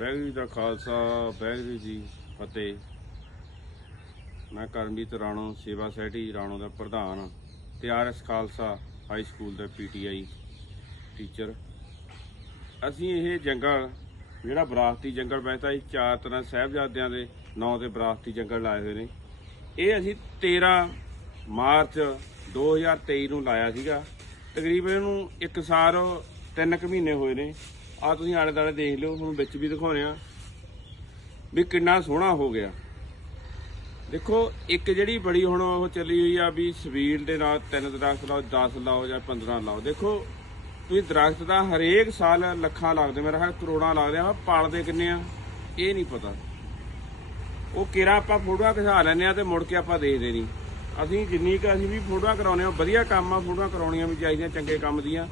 ਵਾਹਿਗੁਰੂ ਜੀ ਦਾ ਖਾਲਸਾ ਵਾਹਿਗੁਰੂ ਜੀ ਫਤਿਹ। ਮੈਂ ਕਰਮਜੀਤ ਰਾਣੋ, ਸੇਵਾ ਸੈਟੀ ਰਾਣੋ ਦਾ ਪ੍ਰਧਾਨ ਤੇ ਆਰਐਸ ਖਾਲਸਾ ਹਾਈ ਸਕੂਲ ਦਾ ਪੀਟੀਆਈ ਟੀਚਰ। ਅਸੀਂ ਇਹ ਜੰਗਲ, ਜਿਹੜਾ ਵਿਰਾਸਤੀ ਜੰਗਲ ਬਹਿਤਾ ਇਹ ਚਾਰ ਤਰ੍ਹਾਂ ਸਾਹਿਬਜ਼ਾਦਿਆਂ ਦੇ ਨਾਂ ਤੇ ਵਿਰਾਸਤੀ ਜੰਗਲ ਲਾਏ ਹੋਏ ਨੇ। ਇਹ ਅਸੀਂ 13 ਮਾਰਚ 2023 ਨੂੰ ਲਾਇਆ ਸੀਗਾ। ਤਕਰੀਬਨ ਇਹਨੂੰ ਇੱਕ ਸਾਲ ਤਿੰਨ ਕੁ ਮਹੀਨੇ ਹੋਏ ਨੇ। ਆ ਤੁਸੀਂ ਆਲੇ ਦਾਲੇ ਦੇਖ ਲਿਓ ਹੁਣ ਵਿੱਚ ਵੀ ਦਿਖਾਉਣੇ ਆ ਵੀ ਕਿੰਨਾ ਸੋਹਣਾ ਹੋ ਗਿਆ। ਦੇਖੋ, ਇੱਕ ਜਿਹੜੀ ਬੜੀ ਹੁਣ ਉਹ ਚੱਲੀ ਹੋਈ ਆ ਵੀ ਸਵੀਲ ਦੇ ਨਾਲ ਤਿੰਨ ਦਰਖਤ ਲਾਓ 10 ਲਾਓ ਜਾਂ 15 ਲਾਓ। ਦੇਖੋ, ਤੁਸੀਂ ਦਰਖਤ ਦਾ ਹਰੇਕ ਸਾਲ ਲੱਖਾਂ ਲੱਗਦੇ, ਮੇਰਾ ਖਿਆਲ ਕਰੋੜਾਂ ਲੱਗਦੇ ਆ ਪਾਲਦੇ ਕਿੰਨੇ ਆ? ਇਹ ਨਹੀਂ ਪਤਾ। ਉਹ ਕਿਰਾ ਆਪਾਂ ਫੋਟੋਆਂ ਖਿਚਾ ਲੈਂਦੇ ਆ ਤੇ ਮੁੜ ਕੇ ਆਪਾਂ ਦੇਖਦੇ ਨਹੀਂ। ਅਸੀਂ ਜਿੰਨੀ ਕੁ ਅਸੀਂ ਵੀ ਫੋਟੋਆਂ ਕਰਾਉਨੇ ਆ, ਵਧੀਆ ਕੰਮ ਆ, ਫੋਟੋਆਂ ਕਰਾਉਣੀਆਂ ਵੀ ਚਾਹੀਦੀਆਂ, ਚੰਗੇ ਕੰਮ ਦੀਆਂ।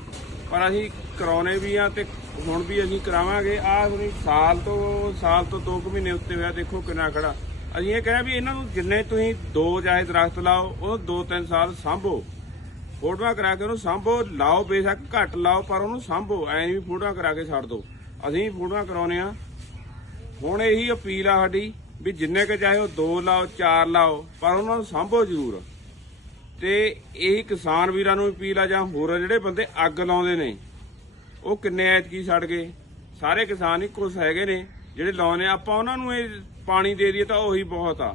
ਪਰ ਅਸੀਂ ਕਰਾਉਨੇ ਵੀ ਆ ਤੇ ਹੁਣ ਵੀ ਅਸੀਂ ਕਰਾਵਾਂਗੇ। ਆਹ ਹੁਣੀ ਸਾਲ ਤੋਂ ਸਾਲ ਤੋਂ 2 ਕੁ ਮਹੀਨੇ ਉੱਤੇ ਹੋਇਆ, ਦੇਖੋ ਕਿੰਨਾ ਖੜਾ। ਅਸੀਂ ਇਹ ਕਹਿਆ ਵੀ ਇਹਨਾਂ ਨੂੰ ਜਿੰਨੇ ਤੁਸੀਂ ਦੋ ਚਾਹੇ ਦਰਖਤ ਲਾਓ, ਉਹ 2-3 ਸਾਲ ਸਾਂਭੋ। ਫੋਟੋਆਂ ਕਰਾ ਕੇ ਉਹਨੂੰ ਸਾਂਭੋ, ਲਾਓ ਬੇਸ਼ੱਕ, ਘੱਟ ਲਾਓ, ਪਰ ਉਹਨੂੰ ਸਾਂਭੋ। ਐਂ ਵੀ ਫੋਟੋਆਂ ਕਰਾ ਕੇ ਛੱਡ ਦਿਓ ਅਸੀਂ ਫੋਟੋਆਂ ਕਰਾਉਨੇ ਆ। ਹੁਣ ਇਹੀ ਅਪੀਲ ਆ ਸਾਡੀ ਵੀ ਜਿੰਨੇ ਕੁ ਚਾਹੇ ਉਹ ਦੋ ਲਾਓ, ਚਾਰ ਲਾਓ, ਪਰ ਉਹਨਾਂ ਨੂੰ ਸਾਂਭੋ ਜ਼ਰੂਰ। ਤੇ ਇਹੀ ਕਿਸਾਨ ਵੀਰਾਂ ਨੂੰ ਅਪੀਲ ਆ ਜਾਂ ਹੋਰ ਜਿਹੜੇ ਬੰਦੇ ਅੱਗ ਲਾਉਂਦੇ ਨੇ, ਉਹ ਕਿੰਨੇ ਐਤਕੀ ਛੱਡ ਗਏ? ਸਾਰੇ ਕਿਸਾਨ ਹੀ ਕੁਛ ਹੈਗੇ ਨੇ, ਜਿਹੜੇ ਲਾਉਂਦੇ ਆਪਾਂ ਉਹਨਾਂ ਨੂੰ ਇਹ ਪਾਣੀ ਦੇ ਦਈਏ ਤਾਂ ਉਹੀ ਬਹੁਤ ਆ।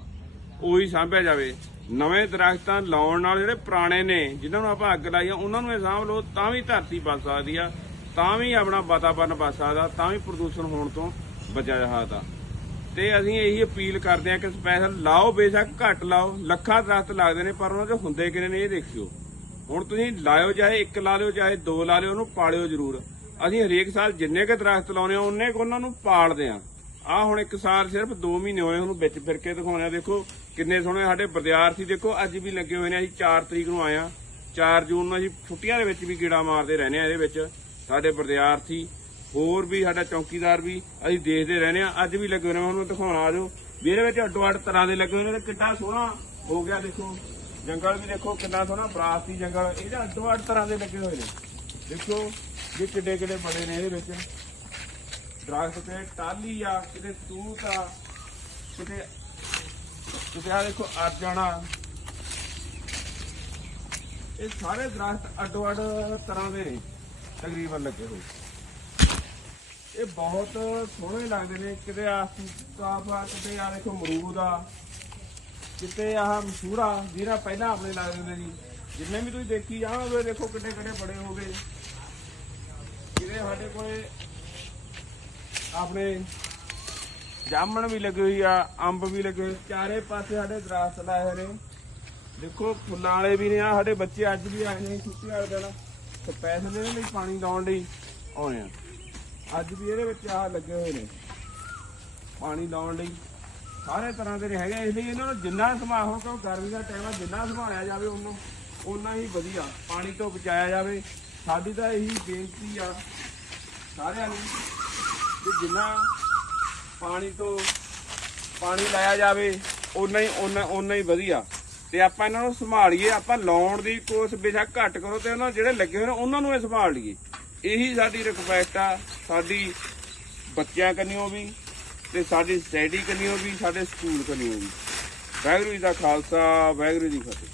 ਉਹੀ ਸਾਂਭਿਆ ਜਾਵੇ। ਨਵੇਂ ਦਰਖਤਾਂ ਲਾਉਣ ਨਾਲ ਜਿਹੜੇ ਪੁਰਾਣੇ ਨੇ, ਜਿਨ੍ਹਾਂ ਨੂੰ ਆਪਾਂ ਅੱਗ ਲਾਈ ਉਹਨਾਂ ਨੂੰ ਇਹ ਸਾਂਭ ਲਓ, ਤਾਂ ਵੀ ਧਰਤੀ ਬਚ ਸਕਦੀ ਆ, ਤਾਂ ਵੀ ਆਪਣਾ ਵਾਤਾਵਰਨ ਬਚ ਸਕਦਾ, ਤਾਂ ਵੀ ਪ੍ਰਦੂਸ਼ਣ ਹੋਣ ਤੋਂ ਬਚਿਆ ਜਾ ਸਕਦਾ। ਤੇ ਅਸੀਂ ਇਹੀ ਅਪੀਲ ਕਰਦੇ ਹਾਂ ਕਿ ਸਪੈਸ਼ਲ ਲਾਓ, ਬੇਸ਼ੱਕ ਘੱਟ ਲਾਓ, ਲੱਖਾਂ ਦਰਖਤ ਲੱਗਦੇ ਨੇ, ਪਰ ਉਹਨਾਂ ਦੇ ਹੁੰਦੇ ਕਿਨੇ ਨੇ ਇਹ ਦੇਖਿਓ। ਹੁਣ ਤੁਸੀਂ ਲਾਇਓ ਚਾਹੇ ਇੱਕ ਲਾ ਲਿਓ, ਚਾਹੇ ਦੋ ਲਾ ਲਿਓ, ਉਹਨੂੰ ਪਾਲਿਓ ਜ਼ਰੂਰ। ਅਸੀਂ ਹਰੇਕ ਸਾਲ ਜਿੰਨੇ ਕੁ ਦਰਖਤ ਲਾਉਨੇ ਆ, ਉਹਨੇ ਕੁ ਉਹਨਾਂ ਨੂੰ ਪਾਲਦੇ ਆ ਆ ਹੁਣ ਇੱਕ ਸਾਲ ਸਿਰਫ 2 ਮਹੀਨੇ ਹੋਏ, ਉਹਨੂੰ ਵਿੱਚ ਫਿਰ ਕੇ ਦਿਖਾਉਣੇ ਆ ਦੇਖੋ ਕਿੰਨੇ ਸੋਹਣੇ ਸਾਡੇ ਵਿਦਿਆਰਥੀ ਦੇਖੋ ਅੱਜ ਵੀ ਲੱਗੇ ਹੋਏ ਨੇ, ਅਸੀਂ 4 ਤਰੀਕ ਨੂੰ ਆਏ ਆ 4 ਜੂਨ ਨੂੰ ਅਸੀਂ ਛੁੱਟੀਆਂ ਦੇ ਵਿੱਚ ਵੀ ਕੀੜਾ ਮਾਰਦੇ ਰਹਿੰਦੇ ਆ ਇਹਦੇ ਵਿੱਚ। ਸਾਡੇ ਵਿਦਿਆਰਥੀ ਹੋਰ ਵੀ ਸਾਡਾ ਚੌਕੀਦਾਰ ਵੀ ਅਸੀਂ ਦੇਖਦੇ ਰਹਿੰਦੇ ਆ ਅੱਜ ਵੀ ਲੱਗੇ ਹੋਏ ਨੇ, ਮੈਂ ਤੁਹਾਨੂੰ ਆ ਜਾਓ। ਵੀ ਇਹਦੇ ਵਿੱਚ ਅੱਡੋ ਅੱਡ ਤਰ੍ਹਾਂ ਦੇ ਲੱਗੇ ਹੋਏ ਨੇ ਤੇ ਸੋਹਣਾ ਹੋ ਗਿਆ ਦੇਖੋ। ਜੰਗਲ ਵੀ ਦੇਖੋ, ਕਿੰਨਾ ਸੋਹਣਾ ਬਰਾਸਤੀ ਜੰਗਲ। ਇਹਦੇ ਅੱਡੋ ਅੱਡ ਤਰ੍ਹਾਂ ਦੇ ਲੱਗੇ ਹੋਏ ਨੇ। ਦੇਖੋ ਵੀ ਕਿੱਡੇ ਕਿੱਡੇ ਬੜੇ ਨੇ ਇਹਦੇ ਵਿੱਚ। ਦਰਖਤ ਤੇ ਟਾਲੀ ਆ, ਕਿਤੇ ਤੂਤ ਆ, ਕਿਤੇ ਕਿਤੇ ਆ ਦੇਖੋ ਅਰਜਣਾ ਇਹ ਸਾਰੇ ਦਰਖਤ ਅੱਡੋ ਅੱਡ ਤਰ੍ਹਾਂ ਦੇ ਨੇ, ਤਕਰੀਬਨ ਲੱਗੇ ਹੋਏ। ਇਹ ਬਹੁਤ ਸੋਹਣੇ ਲੱਗਦੇ ਨੇ। ਕਿਤੇ ਆ ਕਿਤੇ ਆ ਦੇਖੋ ਅਮਰੂਦ ਆ, ਕਿਤੇ ਆਹ ਮਸ਼ਹੂਰ ਆ ਜਿਹੜਾ ਪਹਿਲਾਂ ਆਪਣੇ ਲੱਗਦੇ ਹੁੰਦੇ ਜੀ ਜਿੰਨੇ ਵੀ ਤੁਸੀਂ ਦੇਖੀ ਜਾਓਗੇ, ਦੇਖੋ ਕਿੱਡੇ ਕਿੰਨੇ ਬੜੇ ਹੋ ਗਏ। ਕਿਤੇ ਸਾਡੇ ਕੋਲੇ ਆਪਣੇ ਜਾਮਣ ਵੀ ਲੱਗੀ ਹੋਈ ਆ, ਅੰਬ ਵੀ ਲੱਗੇ ਹੋਏ ਚਾਰੇ ਪਾਸੇ ਸਾਡੇ ਦਰਖਤ ਲਾਏ ਹੋਏ ਨੇ। ਦੇਖੋ ਫੁੱਲਾਂ ਵਾਲੇ ਵੀ ਨੇ ਆ ਸਾਡੇ ਬੱਚੇ ਅੱਜ ਵੀ ਆਏ ਨੇ ਛੁੱਟੀ ਵਾਲੇ ਦਿਨ। ਪੈਸੇ ਦੇ ਲਈ ਪਾਣੀ ਲਾਉਣ ਲਈ ਆਉਣੇ ਆ। ਅੱਜ ਵੀ ਇਹਦੇ ਵਿੱਚ ਆਹ ਲੱਗੇ ਹੋਏ ਨੇ। ਪਾਣੀ ਲਾਉਣ ਲਈ ਸਾਰੇ ਤਰ੍ਹਾਂ ਦੇ ਹੈਗੇ, ਇਸ ਲਈ ਇਹਨਾਂ ਨੂੰ ਜਿੰਨਾ ਸੰਭਾਲ ਹੋ ਗਰਮੀ ਦਾ ਟਾਈਮ ਆ, ਜਿੰਨਾ ਸੰਭਾਲਿਆ ਜਾਵੇ ਉਹਨੂੰ ਉਨਾ ਹੀ ਵਧੀਆ, ਪਾਣੀ ਤੋਂ ਬਚਾਇਆ ਜਾਵੇ। ਸਾਡੀ ਤਾਂ ਇਹੀ ਬੇਨਤੀ ਆ ਸਾਰਿਆਂ ਨੂੰ ਕਿ ਜਿੰਨਾ ਪਾਣੀ ਤੋਂ ਪਾਣੀ ਲਾਇਆ ਜਾਵੇ ਉਨਾ ਹੀ ਉਨਾ ਉਨਾ ਹੀ ਵਧੀਆ। ਤੇ ਆਪਾਂ ਇਹਨਾਂ ਨੂੰ ਸੰਭਾਲੀਏ, ਆਪਾਂ ਲਾਉਣ ਦੀ ਕੋਸ਼ਿਸ਼ ਬੇਸ਼ੱਕ ਘੱਟ ਕਰੋ ਤੇ ਉਹਨਾਂ ਜਿਹੜੇ ਲੱਗੇ ਹੋਏ ਨੇ, ਉਹਨਾਂ ਨੂੰ ਇਹ ਸੰਭਾਲ ਲਈਏ। ਇਹੀ ਸਾਡੀ ਰਿਕੁਐਸਟ ਆ, ਸਾਡੀ ਬੱਚਿਆਂ ਕੰਨਿਓ ਵੀ ਤੇ ਸਾਡੀ ਸੋਸਾਇਟੀ ਕੰਨਿਓ ਵੀ, ਸਾਡੇ ਸਕੂਲ ਕੰਨਿਓ ਵੀ। ਵਾਹਿਗੁਰੂ ਜੀ ਦਾ ਖਾਲਸਾ, ਵਾਹਿਗੁਰੂ ਜੀ ਫਤਿਹ।